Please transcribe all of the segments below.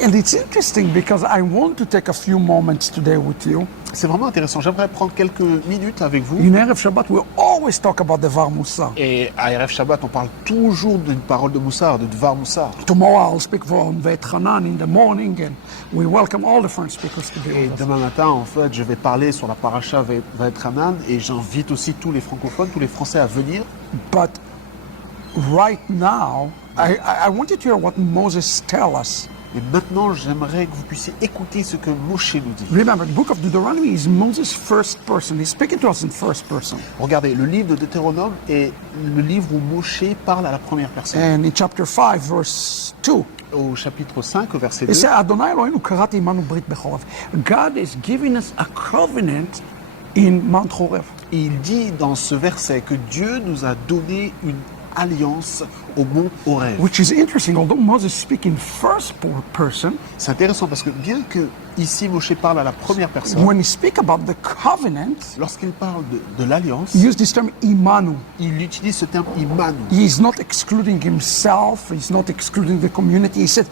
And it's interesting because I want to take a few moments today with you. C'est vraiment intéressant. J'aimerais prendre quelques minutes avec vous. In Erev Shabbat, we always talk about Devar Mussar. Et à RF Shabbat, on parle toujours d'une parole de Moussar, de Dvar Moussar. Tomorrow I'll speak from Votre in the morning, and we welcome all the French speakers to be Et with us. demain matin, en fait, je vais parler sur la paracha Vaetranan et j'invite aussi tous les francophones, tous les Français à venir. But right now, I want you to hear what Moses tells us. Et maintenant, j'aimerais que vous puissiez écouter ce que Moshe nous dit. Remember, the book of Deuteronomy is Moses' first person. He's speaking to us in first person. Regardez, le livre de Deutéronome est le livre où Moshe parle à la première personne. And in chapter 5, verse 2, Au chapitre 5, au verset it 2, says, Adonai Eloheinu karati imanu brit bechorav. God is giving us a covenant in Mount Horeb. il dit dans ce verset que Dieu nous a donné une alliance au mont Horeb. Which is interesting, although Moses speaks in first person, C'est intéressant parce que bien que ici Moshe parle à la première personne, when he speaks about the covenant, lorsqu'il parle de l'alliance, he uses this term imanu. il utilise ce terme imanu. He is not excluding himself, he's not excluding the community. He said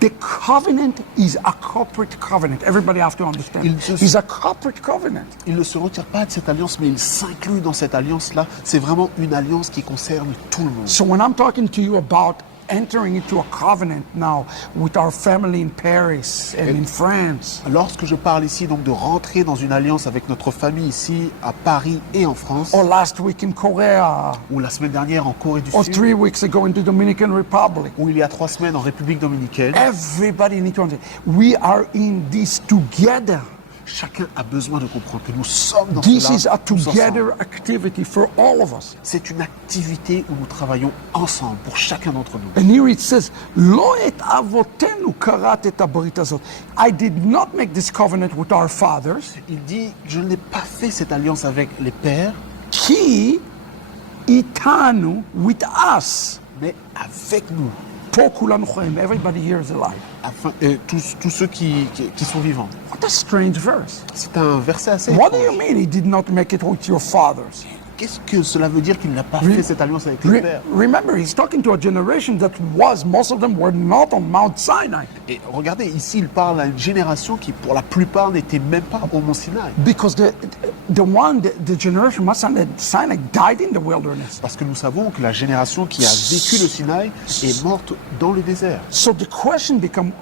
the covenant is a corporate covenant. Everybody have to understand. It's a corporate covenant. Il ne se retire pas de cette alliance, mais il s'inclut dans cette alliance-là. C'est vraiment une alliance qui concerne tout le monde. So when I'm talking to you about entering into a covenant now with our family in Paris and in France, Lorsque je parle ici donc de rentrer dans une alliance avec notre famille ici à Paris et en France, or last week in Korea, ou la semaine dernière en Corée du or Sud, 3 weeks ago in the Dominican Republic, ou il y a 3 semaines en République dominicaine, everybody needs to understand we are in this together. chacun a besoin de comprendre que nous sommes dans This cela is a tous ensemble. together activity for all of us. C'est une activité où nous travaillons ensemble pour chacun d'entre nous. And here it says, Lo et avotenu karat et habrit hazot. I did not make this covenant with our fathers, Il dit, je n'ai pas fait cette alliance avec les pères, ki itanu, with us. mais avec nous, Po kulanu chaim. Everybody here is alive. afin, tous ceux qui sont vivants. What a strange verse. C'est un verset assez What do you étrange. mean he did not make it with your fathers? Qu'est-ce que cela veut dire qu'il n'a pas fait cette alliance avec les pères? Remember, he's talking to a generation that most of them were not on Mount Sinai. Et regardez, ici, il parle à une génération qui, pour la plupart, n'était même pas au mont Sinaï. Because the generation Mount Sinai died in the wilderness. Parce que nous savons que la génération qui a vécu le Sinaï est morte dans le désert. So the question becomes,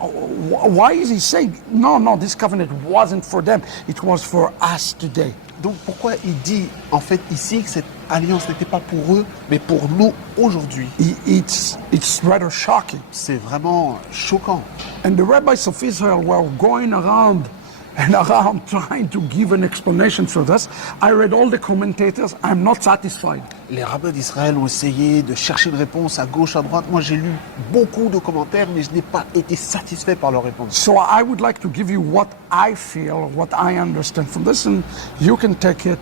why is he saying, no, this covenant wasn't for them, it was for us today? Donc pourquoi il dit, en fait, ici, que cette alliance n'était pas pour eux, mais pour nous aujourd'hui? It's rather shocking. C'est vraiment choquant. And the rabbis of Israel were going around and around trying to give an explanation for this. I read all the commentators, I'm not satisfied. Les rabbins d'Israël ont essayé de chercher une réponse à gauche, à droite. Moi, j'ai lu beaucoup de commentaires, mais je n'ai pas été satisfait par leurs réponses. So I would like to give you what I feel, what I understand from this, and you can take it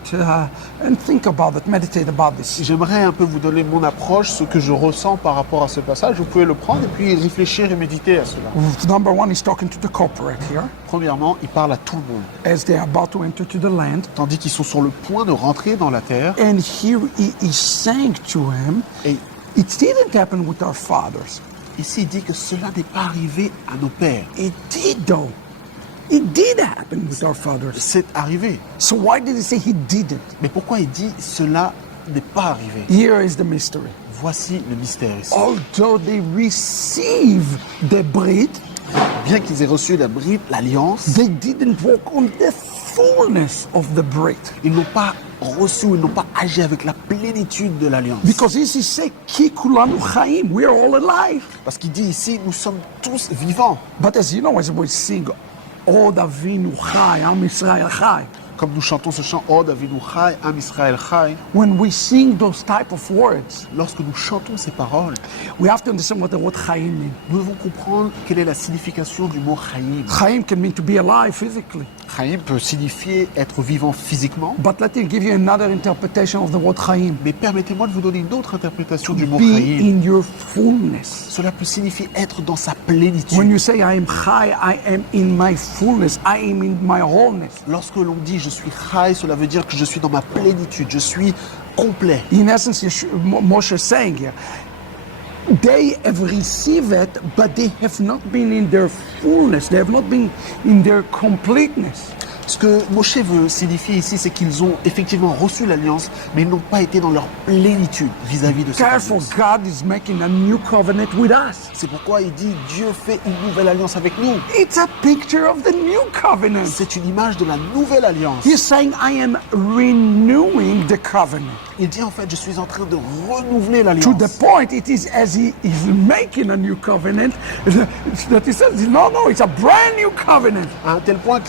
and think about it, meditate about this. J'aimerais un peu vous donner mon approche, ce que je ressens par rapport à ce passage. Vous pouvez le prendre et puis réfléchir et méditer à cela. Number one, he's talking to the corporate here, Premièrement, il parle à tout le monde, as they are about to enter to the land. tandis qu'ils sont sur le point de rentrer dans la terre. And here he is saying to him, Et it didn't happen with our fathers. ici, il dit que cela n'est pas arrivé à nos pères. It did though. It did happen with our fathers. C'est arrivé. So why did he say he didn't? Mais pourquoi il dit cela n'est pas arrivé? Here is the mystery. Voici le mystère ici. Although they receive the Brit, Bien qu'ils aient reçu la bride, l'alliance, they didn't walk on the fullness of the Brit. ils n'ont pas reçu, ils n'ont pas agi avec la plénitude de l'alliance. Because this is say, Ki kulanu chaim, we are all alive. Parce qu'il dit ici, nous sommes tous vivants. But as you know, as we sing, Od Avinu Chai, Am Israel Chai. Comme nous chantons ce chant, Od Avinu Chai, Am Israël Chai, When we sing those type of words, lorsque nous chantons ces paroles, we have to understand what the word chaim means. nous devons comprendre quelle est la signification du mot Chaim. Chaim can mean to be alive physically. Chaim peut signifier être vivant physiquement, But let me give you another interpretation of the word chaim. mais permettez-moi de vous donner une autre interprétation du mot Be Chaim. in your fullness. Cela peut signifier être dans sa When plénitude. you say I am chai, I am in my fullness, I am in my wholeness. Lorsque l'on dit je suis Chai, cela veut dire que je suis dans ma plénitude, je suis complet. In essence, Moshe is saying here, They have received it, but they have not been in their fullness. They have not been in their completeness. Ce que Moshe veut signifier ici, c'est qu'ils ont effectivement reçu l'alliance, mais ils n'ont pas été dans leur plénitude vis-à-vis de cette Therefore, alliance. God is making a new covenant with us. C'est pourquoi il dit Dieu fait une nouvelle alliance avec nous. It's a picture of the new covenant. C'est une image de la nouvelle alliance. He's saying, I am renewing the covenant. Il dit en fait, je suis en train de renouveler To l'alliance. the point, it is as he is making a new covenant that he says, no, it's a brand new covenant. À un tel point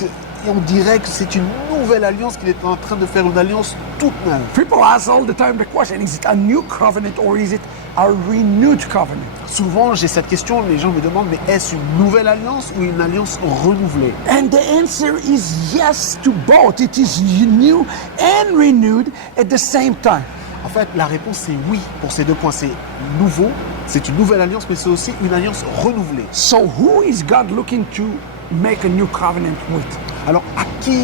qu'on dirait que c'est une nouvelle alliance, qu'il est en train de faire une alliance toute neuve. People ask all the time the question, is it a new covenant or is it a renewed covenant? Souvent, j'ai cette question, les gens me demandent, mais est-ce une nouvelle alliance ou une alliance renouvelée? And the answer is yes to both. It is new and renewed at the same time. En fait, la réponse c'est oui pour ces deux points. C'est nouveau, c'est une nouvelle alliance, mais c'est aussi une alliance renouvelée. So who is God looking to make a new covenant with? Alors, à qui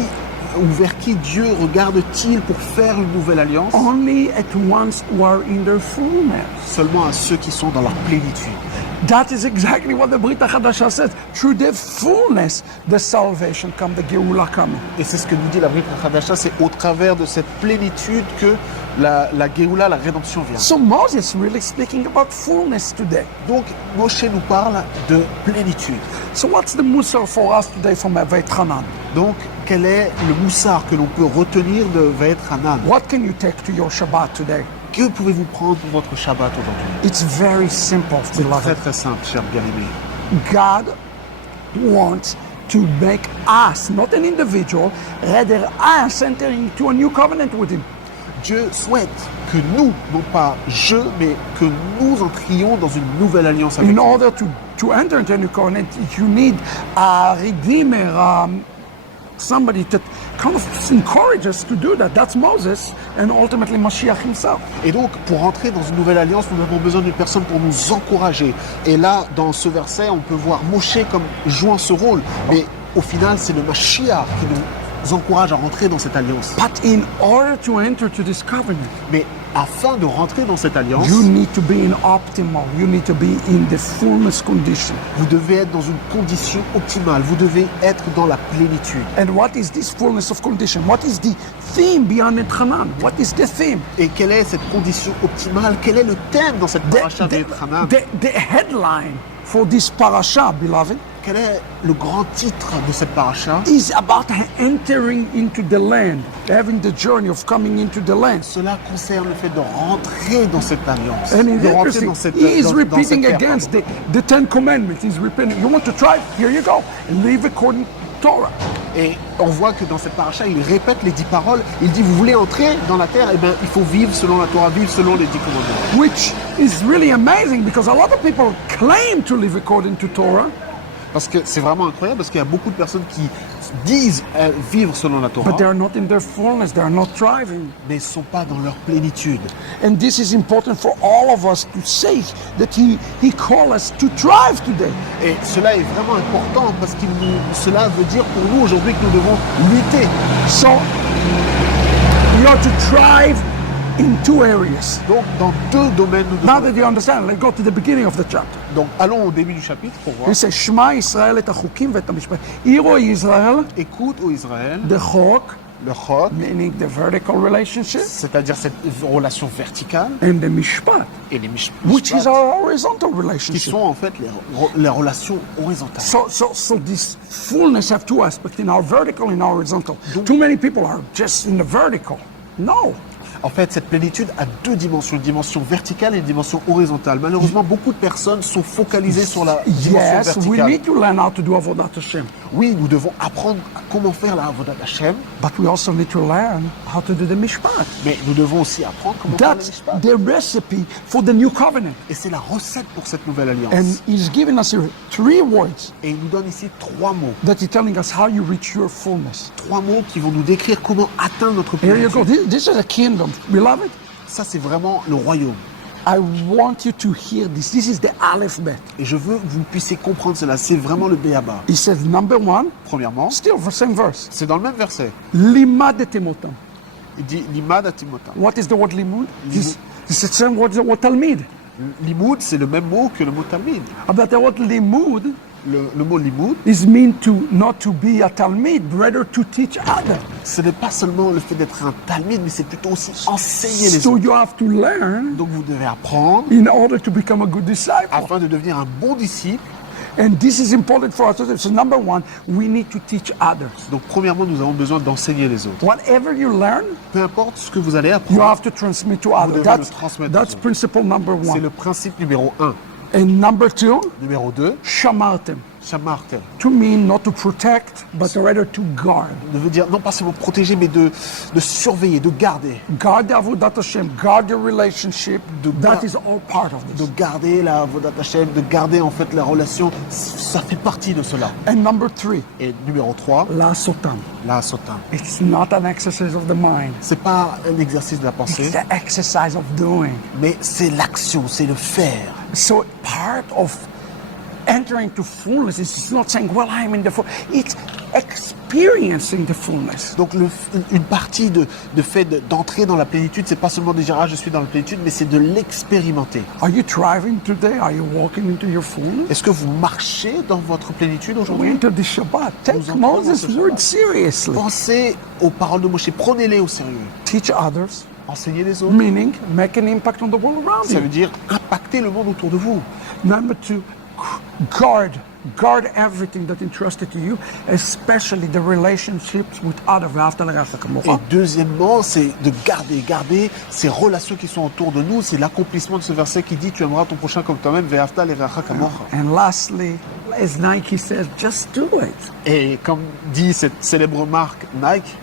ou vers qui Dieu regarde-t-il pour faire une nouvelle alliance? Only at ones who are in their fullness. Seulement à ceux qui sont dans leur plénitude. That is exactly what the Brit HaChadasha says. Through the fullness, the salvation comes, the Geula comes. Et c'est ce que nous dit la Brit HaChadasha, c'est au travers de cette plénitude que la Géoula, la rédemption vient. So Moses really speaking about fullness today. Donc, Moshe nous parle de plénitude. So what's the Musar for us today from Votre? Donc, quel est le moussard que l'on peut retenir de Votre Hanan? What can you take to your Shabbat today? Que pouvez-vous prendre pour votre Shabbat aujourd'hui? It's very simple, C'est très beloved. très simple, cher bien-aimé. God wants to make us, not an individual, rather us entering into a new covenant with Him. Dieu souhaite que nous, non pas je, mais que nous entrions dans une nouvelle alliance avec In lui. order to enter into a new covenant, you need a redeemer, somebody that kind of encourages us to do that. That's Moses and ultimately Mashiach himself. Et donc, pour entrer dans une nouvelle alliance, nous avons besoin d'une personne pour nous encourager. Et là, dans ce verset, on peut voir Moshe comme jouant ce rôle. Mais au final, c'est le Mashiach qui nous encourage à rentrer dans cette alliance. But in order to enter to this covenant, Mais afin de rentrer dans cette alliance, you need to be in optimal. You need to be in the fullness condition. vous devez être dans une condition optimale. Vous devez être dans la plénitude. And what is this fullness of condition? What is the theme beyond Etchanan? What is the theme? Et quelle est cette condition optimale? Quel est le thème dans cette paracha de Hanan? The headline for this parasha, beloved, Quel est le grand titre de cette paracha? is about entering into the land, having the journey of coming into the land. Cela concerne le fait de rentrer dans cette alliance. And it's De rentrer interesting, dans cette he is dans repeating cette terre, against pardon. the Ten Commandments. He's repeating, you want to try? Here you go. And live according to Torah. Et on voit que dans cette paracha, il répète les 10 paroles. Il dit, vous voulez entrer dans la terre? Eh bien, il faut vivre selon la Torah, vivre selon les 10 commandements. Which is really amazing because a lot of people claim to live according to Torah, Parce que c'est vraiment incroyable, parce qu'il y a beaucoup de personnes qui disent vivre selon la Torah, but they are not in their fullness, they are not thriving. mais ne sont pas dans leur plénitude. And this is important for all of us to say that He called us to thrive today. Et cela est vraiment important, parce que cela veut dire pour nous aujourd'hui que nous devons lutter. So we are to thrive in two areas. Donc, dans 2 domaines, nous Now devons... that you understand, let's go to the beginning of the chapter. Donc, allons au début du chapitre pour voir. He says, Shema Israel et החוקים ואת המשפט. Hero Israel, Écoute, ô Israël, the chok, le chok, meaning the vertical relationship, c'est-à-dire cette relation verticale, and the mishpat, et les which is mishpat, our horizontal qui relationship. sont en fait les relations horizontales. So this fullness have two aspects, in our vertical and our horizontal. Too many people are just in the vertical. No. En fait, cette plénitude a 2 dimensions, une dimension verticale et une dimension horizontale. Malheureusement, beaucoup de personnes sont focalisées sur la dimension Yes, we verticale. need to learn how to do Avodat Hashem, Oui, nous devons apprendre comment faire la Avodat Hashem, but we also need to learn how to do the mishpat. mais nous devons aussi apprendre comment faire le That's mishpat. the recipe for the new covenant. Et c'est la recette pour cette nouvelle alliance. And He's giving us here 3 words Et il nous donne ici 3 mots. that He's telling us how you reach your fullness. 3 mots qui vont nous décrire comment atteindre notre Here you go. plénitude. This is a kingdom, beloved. Ça, c'est vraiment le royaume. I want you to hear this. This is the alphabet. Et je veux que vous puissiez comprendre cela. C'est vraiment le béaba. He says, number 1, Premièrement, still the same verse. c'est dans le même verset. Limad etemotam. Il dit Limad atimota. What is the word limud? This is the same word as the word talmid. Limoud, c'est le même mot que le mot Talmud. But the word limud Le mot limoud, is mean to not to be a talmid, rather to teach others. ce n'est pas seulement le fait d'être un Talmud, mais c'est plutôt aussi enseigner les So autres. you have to learn Donc vous devez apprendre in order to become a good disciple. afin de devenir un bon disciple. And this is important for us. So number one, we need to teach others. Donc premièrement, nous avons besoin d'enseigner les autres. Whatever you learn, Peu importe ce que vous allez you apprendre, have to transmit to others. devez le transmettre That's aux autres. principle number c'est one. le principe numéro 1. And number two, Numéro 2, shamartem. shamartem. To mean not to protect, but rather to guard. Ça veut dire non pas seulement protéger, mais de surveiller, de garder. Guard the avodat Hashem, guard your relationship. That guard- is all part of De this. garder la Avodat Hashem, de garder en fait la relation, ça fait partie de cela. And number three, Et numéro 3, la sotam. la sotin. It's not an exercise of the mind. C'est pas un exercice de la It's pensée, the exercise of doing. mais c'est l'action, c'est le faire. So part of entering to fullness is not saying, well, I'm in the full. It's experiencing the fullness. Donc une partie de fait d'entrer dans la plénitude, c'est pas seulement de dire ah je suis dans la plénitude, mais c'est de l'expérimenter. Are you thriving today? Are you walking into your fullness? Est-ce que vous marchez dans votre plénitude We aujourd'hui? enter the Shabbat. Take Nous entrons dans Moses' ce word Shabbat. seriously. Pensez aux paroles de Moshe, prenez-les au sérieux. Teach others, Enseignez les autres. meaning make an impact on the world around Ça veut you. dire impacter le monde autour de vous. Number two, guard everything that entrusted to you, especially the relationships with others. Et deuxièmement, c'est de garder ces relations qui sont autour de nous. C'est l'accomplissement de ce verset qui dit tu aimeras ton prochain comme toi-même. Ve'afta le'reacha kamocha. And lastly, as Nike says, just do it. Et comme dit cette célèbre marque Nike,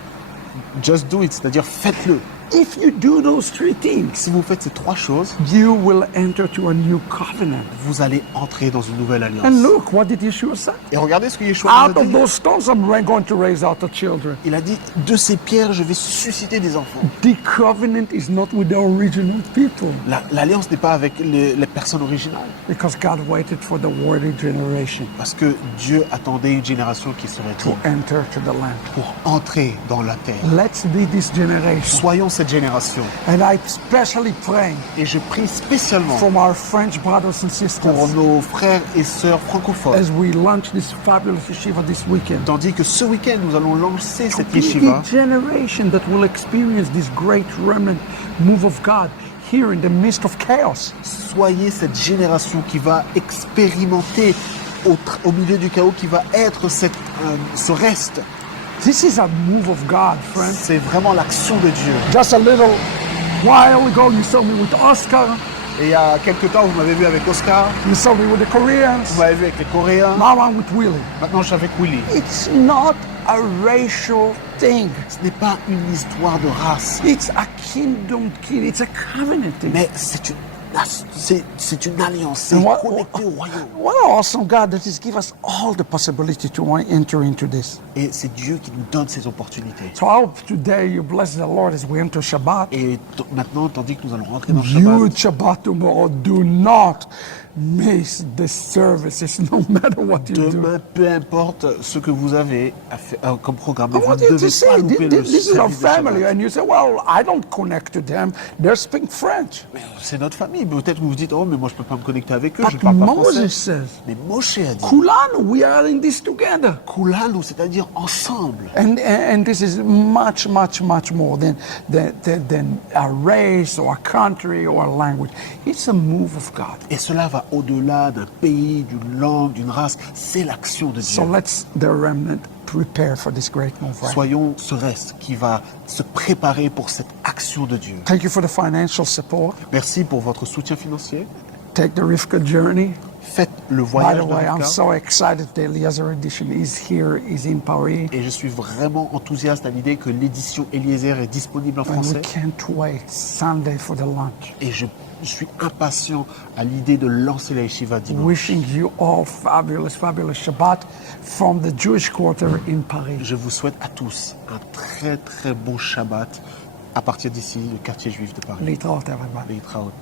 just do it, c'est-à-dire faites-le. If you do those three things, Si vous faites ces trois choses, you will enter to a new covenant. vous allez entrer dans une nouvelle alliance. And look, what did Yeshua say? Et regardez ce que Yeshua Out nous a of dit. those stones, I'm going to raise out the children. Il a dit, de ces pierres, je vais susciter des enfants. The covenant is not with the original people, L'alliance n'est pas avec les personnes originales. because God waited for the worthy generation Parce que Dieu attendait une génération qui serait to libre enter to the land. pour entrer dans la terre. Let's be this generation. Soyons cette génération. And I especially pray Et je prie spécialement from our French brothers and pour sisters nos frères et sœurs francophones. as we launch this fabulous yeshiva this weekend. Tandis que ce week-end, nous allons lancer cette Be the yeshiva. generation that will experience this great remnant move of God here in the midst of chaos. Soyez cette génération qui va expérimenter au milieu du chaos, qui va être ce reste. This is a move of God, friends. C'est vraiment l'action de Dieu. Just a little while ago, you saw me with Oscar, Et il y a quelques temps, vous m'avez vu avec Oscar, you saw me with the Koreans, vous m'avez vu avec les Coréens. now I'm with Willie. Maintenant, je suis avec Willy. It's not a racial thing. Ce n'est pas une histoire de race, It's a kingdom thing. It's a covenant thing. mais c'est une alliance, c'est And connecté au royaume. what an awesome God that is give us all the possibility to enter into this. Et c'est Dieu qui nous donne ces opportunités. So I hope today you bless the Lord as we enter Shabbat. Et maintenant, tandis que nous allons rentrer dans le Huge Shabbat, Shabbat tomorrow. Do not miss the services, no matter what you do. demain, peu importe ce que vous avez comme programme, I vous want ne you devez to say, pas louper le this is our service de family. Shabbat. And you say, well, I don't connect to them. They speak French. Mais c'est notre famille. Peut-être que vous vous dites, oh, mais moi je ne peux pas me connecter avec eux, je ne But parle pas Moses français. says, Mais Moshe a dit, Kulanu, we are in this together. Kulanu, c'est-à-dire ensemble. And this is much, much, much more than a race or a country or a language. It's a move of God. Et cela va au-delà d'un pays, d'une langue, d'une race. C'est l'action de Dieu. So let's, the remnant, prepare for this great move. Right? Soyons ce reste qui va se préparer pour cette action de Dieu. Thank you for the financial support. Merci pour votre soutien financier. Take the Rivka journey. Faites le By voyage the de way, I'm Rivka. so excited the Eliezer edition is here, is in Paris. Et je suis vraiment enthousiaste à l'idée que l'édition Eliezer est disponible en And we français. can't wait Sunday for the launch. Et je suis impatient à l'idée de lancer la yeshiva dimanche. Wishing you all fabulous, fabulous Shabbat from the Jewish Quarter in Paris. Je vous souhaite à tous un très très bon Shabbat à partir d'ici, le quartier juif de Paris. Litraot, everybody. Leitraot.